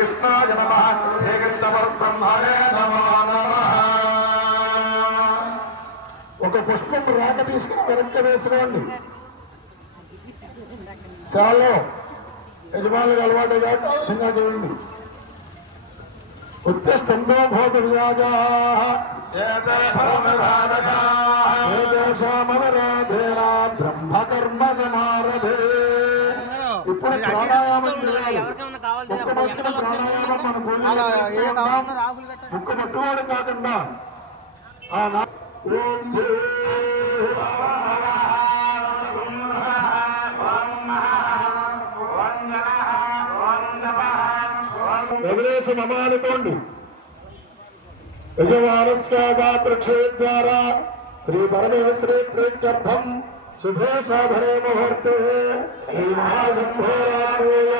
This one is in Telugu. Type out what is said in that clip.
కృష్ణాయ నమః శ్రీ కృష్ణ పరబ్రహ్మణే నమో నమః. ఒక పుష్పం రాక తీసుకుని వెనక్కి వేసుకోండి. చాలా యజమానులకు అలవాటు కాబట్టి ఆ విధంగా చేయండి. ఉత్తిష్టంతో భూతవ్యాజా బ్రహ్మకర్మ సమారభే. ఇప్పుడు ప్రాణాయామం చేయాలి. ముక్కు మసుకుని ప్రాణాయామం మన పూజలు చేస్తూ ఉంటాం. ముక్కు పట్టుకోవడం కాకుండా వదిలేసి మమానుకోండి. యజమానస్యాగాత్రక్షేద్వారా శ్రీ పరమేశ్వరీ ప్రీత్యర్థం శుభే సాధనే ముహూర్తే శ్రీ మహాశంభోరామేయ